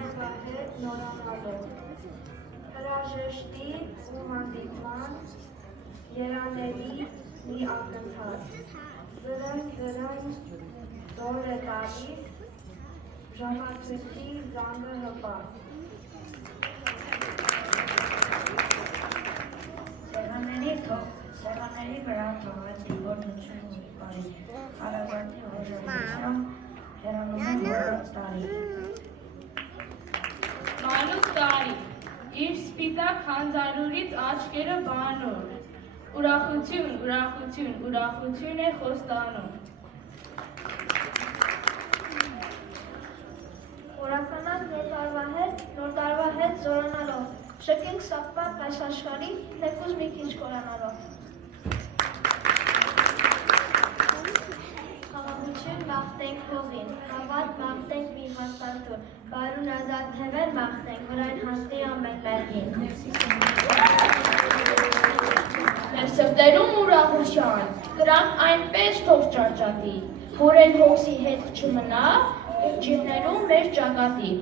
տարվա նորանալով, հրաժեշտի ու հանդիպման, երանելի մի ակնթար, դրն դոր է տալիս, ժամացույցի զանգը հպար։ Սեղանների վրա թողվեցի գործություն ու բարի, հարազատի հոժարությամբ հեռանում է հորած տարի։ Մանուկ տարի, իր սպիտակ հանձարուրից աչքերը բանոր, ուրախություն, ուրախություն, ուրախություն է խոստանում։ Ուրախանանք նոր տարվա հետ զորանալով, շքենք սապպակ այս աշխարհի, թեկուզ մի քիչ կորանալով։ Խաղաղություն մաղթենք հողին, հավատ մաղթենք մի հաստատուն, բարուն ազատ թևեր մաղթենք, որ այն հասնի ամեն մեկին։ Մեր սրտերում ուրախության, կրանք այնպես թող ճաճատի, որ այն հոգսի հետ չմնա, ջիհներում մեր ճակատի։